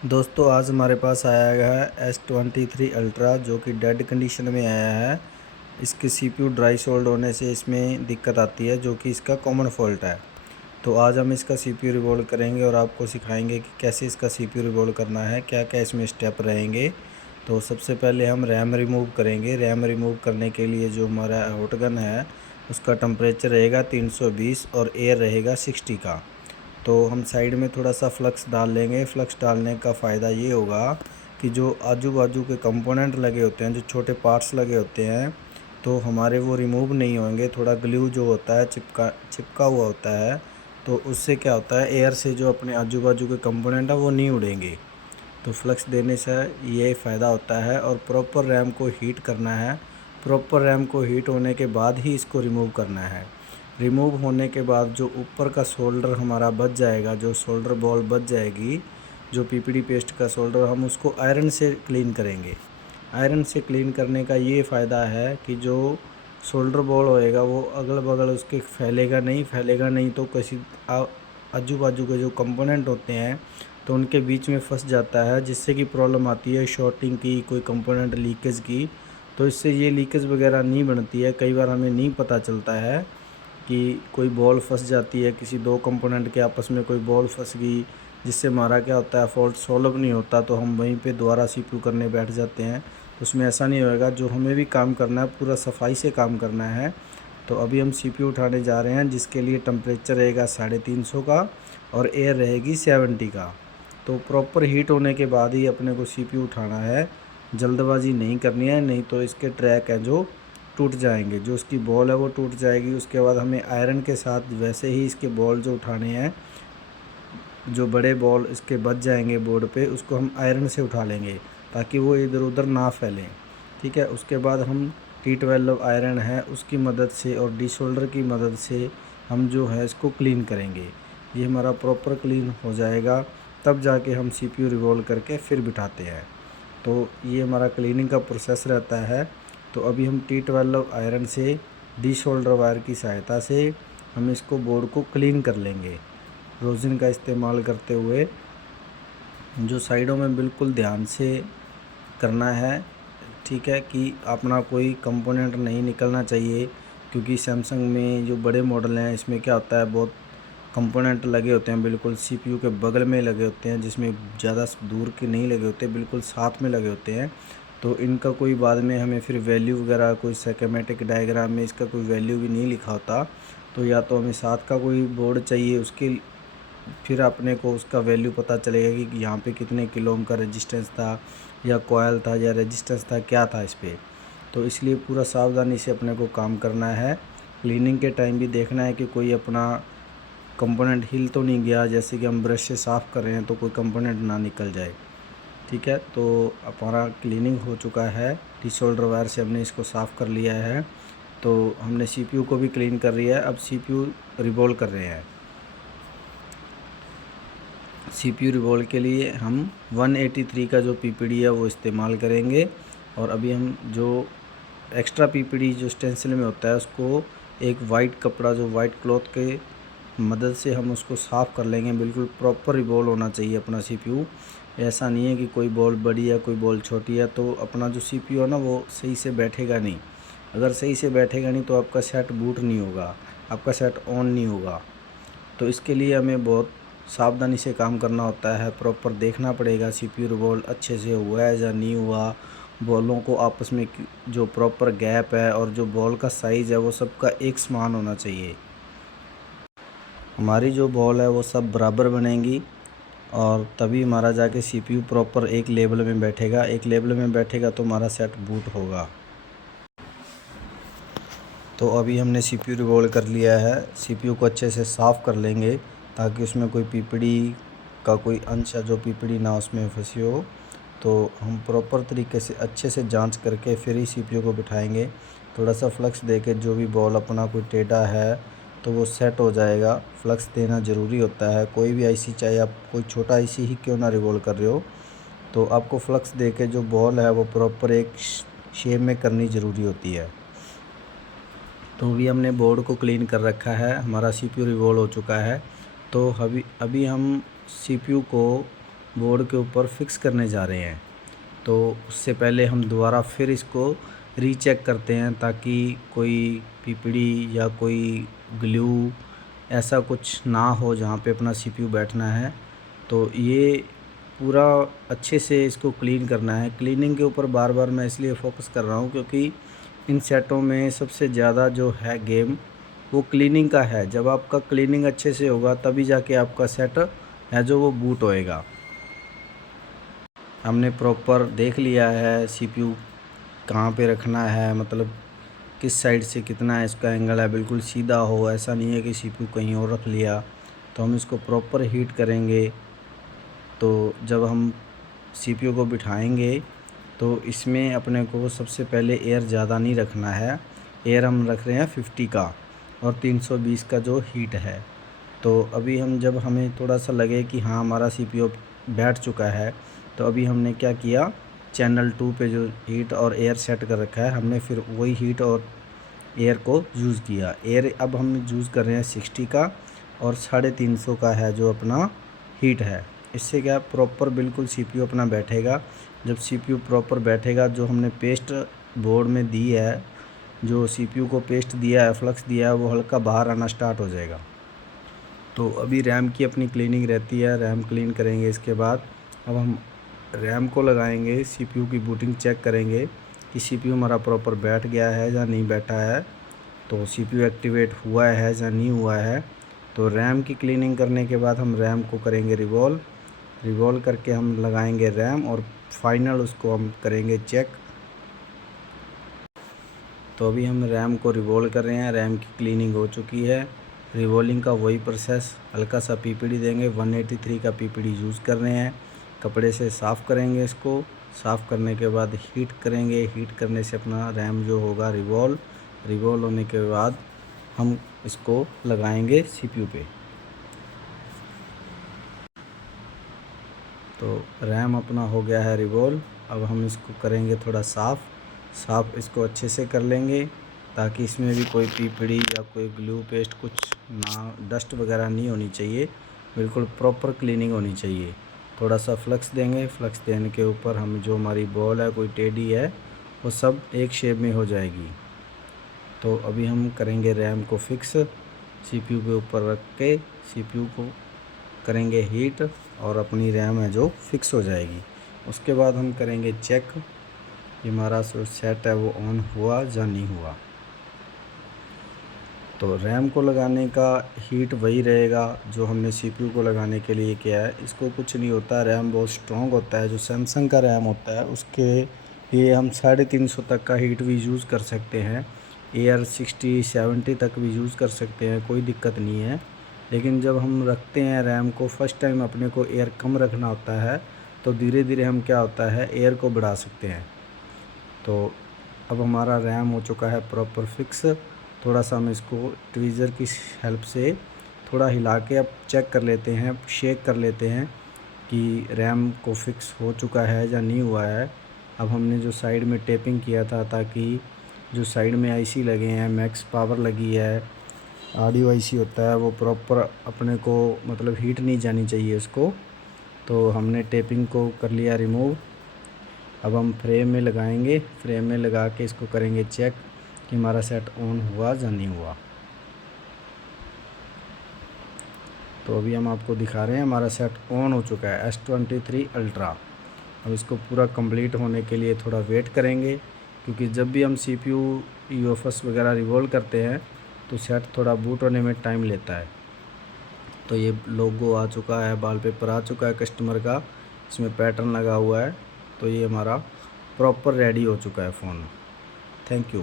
दोस्तों आज हमारे पास आया गया है S23 अल्ट्रा जो कि डेड कंडीशन में आया है। इसकी CPU ड्राई सोल्ड होने से इसमें दिक्कत आती है जो कि इसका कॉमन फॉल्ट है। तो आज हम इसका CPU रिवॉल्व करेंगे और आपको सिखाएंगे कि कैसे इसका CPU रिवॉल्व करना है, क्या क्या इसमें स्टेप रहेंगे। तो सबसे पहले हम रैम रिमूव करेंगे। रैम रिमूव करने के लिए जो हमारा हॉट गन है उसका टेम्परेचर रहेगा 320 और एयर रहेगा 60 का। तो हम साइड में थोड़ा सा फ्लक्स डाल लेंगे। फ्लक्स डालने का फ़ायदा ये होगा कि जो आजू बाजू के कंपोनेंट लगे होते हैं, जो छोटे पार्ट्स लगे होते हैं, तो हमारे वो रिमूव नहीं होंगे। थोड़ा ग्लू जो होता है चिपका हुआ होता है, तो उससे क्या होता है, एयर से जो अपने आजू बाजू के कंपोनेंट है वो नहीं उड़ेंगे। तो फ्लक्स देने से ये फ़ायदा होता है। और प्रॉपर रैम को हीट करना है। प्रॉपर रैम को हीट होने के बाद ही इसको रिमूव करना है। रिमूव होने के बाद जो ऊपर का सोल्डर हमारा बच जाएगा, जो सोल्डर बॉल बच जाएगी, जो पीपीडी पेस्ट का सोल्डर, हम उसको आयरन से क्लीन करेंगे। आयरन से क्लीन करने का ये फ़ायदा है कि जो सोल्डर बॉल होएगा वो अगल बगल उसके फैलेगा नहीं तो किसी आजू बाजू के जो कंपोनेंट होते हैं तो उनके बीच में फंस जाता है, जिससे कि प्रॉब्लम आती है शॉर्टिंग की, कोई कंपोनेंट लीकेज की। तो इससे ये लीकेज वगैरह नहीं बनती है। कई बार हमें नहीं पता चलता है कि कोई बॉल फंस जाती है, किसी दो कंपोनेंट के आपस में कोई बॉल फंस गई, जिससे हमारा क्या होता है, फॉल्ट सॉल्व नहीं होता। तो हम वहीं पे दोबारा CPU करने बैठ जाते हैं। तो उसमें ऐसा नहीं होएगा। जो हमें भी काम करना है पूरा सफाई से काम करना है। तो अभी हम CPU उठाने जा रहे हैं, जिसके लिए टेम्परेचर रहेगा 350 का और एयर रहेगी 70 का। तो प्रॉपर हीट होने के बाद ही अपने को CPU उठाना है। जल्दबाजी नहीं करनी है, नहीं तो इसके ट्रैक हैं जो टूट जाएंगे, जो उसकी बॉल है वो टूट जाएगी। उसके बाद हमें आयरन के साथ वैसे ही इसके बॉल जो उठाने हैं, जो बड़े बॉल इसके बच जाएंगे बोर्ड पे, उसको हम आयरन से उठा लेंगे ताकि वो इधर उधर ना फैलें। ठीक है। उसके बाद हम T12 आयरन है उसकी मदद से और डी शोल्डर की मदद से हम जो है इसको क्लीन करेंगे। ये हमारा प्रॉपर क्लीन हो जाएगा, तब जाके हम CPU रिवॉल्व करके फिर बिठाते हैं। तो ये हमारा क्लीनिंग का प्रोसेस रहता है। तो अभी हम T12 आयरन से डी शोल्डर वायर की सहायता से हम इसको बोर्ड को क्लीन कर लेंगे, रोजिन का इस्तेमाल करते हुए। जो साइडों में बिल्कुल ध्यान से करना है, ठीक है, कि अपना कोई कंपोनेंट नहीं निकलना चाहिए। क्योंकि सैमसंग में जो बड़े मॉडल हैं इसमें क्या होता है, बहुत कंपोनेंट लगे होते हैं, बिल्कुल CPU के बगल में लगे होते हैं, जिसमें ज़्यादा दूर के नहीं लगे होते, बिल्कुल साथ में लगे होते हैं। तो इनका कोई बाद में हमें फिर वैल्यू वगैरह, कोई स्कीमेटिक डायग्राम में इसका कोई वैल्यू भी नहीं लिखा होता। तो या तो हमें साथ का कोई बोर्ड चाहिए, उसके फिर अपने को उसका वैल्यू पता चलेगा कि यहाँ पे कितने किलो ओम का रेजिस्टेंस था, या कॉयल था, या रेजिस्टेंस था, क्या था इस पर। तो इसलिए पूरा सावधानी से अपने को काम करना है। क्लीनिंग के टाइम भी देखना है कि कोई अपना कंपोनेंट हिल तो नहीं गया, जैसे कि हम ब्रश से साफ़ कर रहे हैं तो कोई कंपोनेंट ना निकल जाए। ठीक है। तो हमारा क्लीनिंग हो चुका है। टी शोल्डर वायर से हमने इसको साफ़ कर लिया है। तो हमने CPU को भी क्लीन कर लिया है। अब CPU रिवॉल्व कर रहे हैं। CPU रिवॉल्व के लिए हम 183 का जो PPD है वो इस्तेमाल करेंगे। और अभी हम जो एक्स्ट्रा PPD जो स्टेंसिल में होता है उसको एक वाइट कपड़ा, जो वाइट क्लॉथ के मदद से हम उसको साफ़ कर लेंगे। बिल्कुल प्रॉपर रिवॉल्व होना चाहिए अपना CPU। ऐसा नहीं है कि कोई बॉल बड़ी है कोई बॉल छोटी है, तो अपना जो CPU है ना वो सही से बैठेगा नहीं। अगर सही से बैठेगा नहीं तो आपका सेट बूट नहीं होगा, आपका सेट ऑन नहीं होगा। तो इसके लिए हमें बहुत सावधानी से काम करना होता है। प्रॉपर देखना पड़ेगा CPU रिवॉल्व अच्छे से हुआ है या नहीं हुआ। बॉलों को आपस में जो प्रॉपर गैप है और जो बॉल का साइज़ है वो सबका एक समान होना चाहिए। हमारी जो बॉल है वो सब बराबर बनेंगी और तभी हमारा जाके CPU प्रॉपर एक लेवल में बैठेगा। एक लेवल में बैठेगा तो हमारा सेट बूट होगा। तो अभी हमने CPU रिवॉल्व कर लिया है। CPU को अच्छे से साफ़ कर लेंगे ताकि उसमें कोई PPD का कोई अंश है जो PPD ना उसमें फंसी हो। तो हम प्रॉपर तरीके से अच्छे से जांच करके फिर ही CPU को बिठाएंगे। थोड़ा सा फ्लक्स देके जो भी बॉल अपना कोई टेढ़ा है तो वो सेट हो जाएगा। फ्लक्स देना ज़रूरी होता है। कोई भी IC, चाहे आप कोई छोटा IC ही क्यों ना रिवॉल्व कर रहे हो, तो आपको फ्लक्स देके जो बॉल है वो प्रॉपर एक शेप में करनी ज़रूरी होती है। तो अभी हमने बोर्ड को क्लीन कर रखा है, हमारा CPU रिवॉल्व हो चुका है। तो अभी हम CPU को बोर्ड के ऊपर फिक्स करने जा रहे हैं। तो उससे पहले हम दोबारा फिर इसको रीचेक करते हैं ताकि कोई पीपीडी या कोई ग्लू ऐसा कुछ ना हो जहाँ पे अपना सीपीयू बैठना है। तो ये पूरा अच्छे से इसको क्लीन करना है। क्लीनिंग के ऊपर बार बार मैं इसलिए फ़ोकस कर रहा हूँ क्योंकि इन सेटों में सबसे ज़्यादा जो है गेम वो क्लीनिंग का है। जब आपका क्लीनिंग अच्छे से होगा तभी जाके आपका सेट है जो वो बूट होएगा। हमने प्रॉपर देख लिया है सीपीयू कहाँ पे रखना है, मतलब किस साइड से कितना इसका एंगल है, बिल्कुल सीधा हो। ऐसा नहीं है कि सीपीयू कहीं और रख लिया। तो हम इसको प्रॉपर हीट करेंगे। तो जब हम सीपीयू को बिठाएंगे तो इसमें अपने को सबसे पहले एयर ज़्यादा नहीं रखना है। एयर हम रख रहे हैं 50 का और 320 का जो हीट है। तो अभी हम जब हमें थोड़ा सा लगे कि हाँ हमारा सीपीयू बैठ चुका है, तो अभी हमने क्या किया, चैनल 2 पे जो हीट और एयर सेट कर रखा है हमने फिर वही हीट और एयर को यूज़ किया। एयर अब हम यूज़ कर रहे हैं 60 का और 350 का है जो अपना हीट है। इससे क्या प्रॉपर बिल्कुल सीपीयू अपना बैठेगा। जब सीपीयू प्रॉपर बैठेगा, जो हमने पेस्ट बोर्ड में दी है, जो सीपीयू को पेस्ट दिया है, फ्लक्स दिया है, वो हल्का बाहर आना स्टार्ट हो जाएगा। तो अभी रैम की अपनी क्लीनिंग रहती है, रैम क्लीन करेंगे। इसके बाद अब हम रैम को लगाएंगे, सीपीयू की बूटिंग चेक करेंगे कि सीपीयू हमारा प्रॉपर बैठ गया है या नहीं बैठा है, तो सीपीयू एक्टिवेट हुआ है या नहीं हुआ है। तो रैम की क्लीनिंग करने के बाद हम रैम को करेंगे रिवॉल्व करके हम लगाएंगे रैम और फाइनल उसको हम करेंगे चेक। तो अभी हम रैम को रिवॉल्व कर रहे हैं। रैम की क्लीनिंग हो चुकी है। रिवॉल्विंग का वही प्रोसेस, हल्का सा पीपीडी देंगे, 183 का पीपीडी यूज़ कर रहे हैं। कपड़े से साफ़ करेंगे इसको। साफ़ करने के बाद हीट करेंगे। हीट करने से अपना रैम जो होगा रिवॉल्व होने के बाद हम इसको लगाएंगे सीपीयू पे। तो रैम अपना हो गया है रिवॉल्व। अब हम इसको करेंगे थोड़ा साफ़ इसको अच्छे से कर लेंगे ताकि इसमें भी कोई पीपीडी या कोई ग्लू पेस्ट कुछ ना, डस्ट वगैरह नहीं होनी चाहिए। बिल्कुल प्रॉपर क्लीनिंग होनी चाहिए। थोड़ा सा फ्लक्स देंगे। फ्लक्स देने के ऊपर हम जो हमारी बॉल है, कोई टेडी है, वो सब एक शेप में हो जाएगी। तो अभी हम करेंगे रैम को फिक्स, सीपीयू के ऊपर रख के सीपीयू को करेंगे हीट और अपनी रैम है जो फिक्स हो जाएगी। उसके बाद हम करेंगे चेक कि हमारा जो सेट है वो ऑन हुआ या नहीं हुआ। तो रैम को लगाने का हीट वही रहेगा जो हमने सीपीयू को लगाने के लिए किया है। इसको कुछ नहीं होता, रैम बहुत स्ट्रॉन्ग होता है। जो सैमसंग का रैम होता है उसके लिए हम 350 तक का हीट भी यूज़ कर सकते हैं। एयर 60-70 तक भी यूज़ कर सकते हैं, कोई दिक्कत नहीं है। लेकिन जब हम रखते हैं रैम को, फर्स्ट टाइम अपने को एयर कम रखना होता है, तो धीरे धीरे हम क्या होता है एयर को बढ़ा सकते हैं। तो अब हमारा रैम हो चुका है प्रॉपर फिक्स। थोड़ा सा हम इसको ट्वीज़र की हेल्प से थोड़ा हिला के अब चेक कर लेते हैं, शेक कर लेते हैं कि रैम को फिक्स हो चुका है या नहीं हुआ है। अब हमने जो साइड में टेपिंग किया था, ताकि जो साइड में आईसी लगे हैं, मैक्स पावर लगी है, ऑडियो आईसी होता है, वो प्रॉपर अपने को मतलब हीट नहीं जानी चाहिए उसको। तो हमने टेपिंग को कर लिया रिमूव। अब हम फ्रेम में लगाएंगे। फ्रेम में लगा के इसको करेंगे चेक कि हमारा सेट ऑन हुआ या नहीं हुआ। तो अभी हम आपको दिखा रहे हैं हमारा सेट ऑन हो चुका है S23 अल्ट्रा। अब इसको पूरा कंप्लीट होने के लिए थोड़ा वेट करेंगे, क्योंकि जब भी हम सीपीयू यूएफएस वगैरह रिवॉल्व करते हैं तो सेट थोड़ा बूट होने में टाइम लेता है। तो ये लोगो आ चुका है, वॉलपेपर आ चुका है कस्टमर का, इसमें पैटर्न लगा हुआ है। तो ये हमारा प्रॉपर रेडी हो चुका है फ़ोन। Thank you.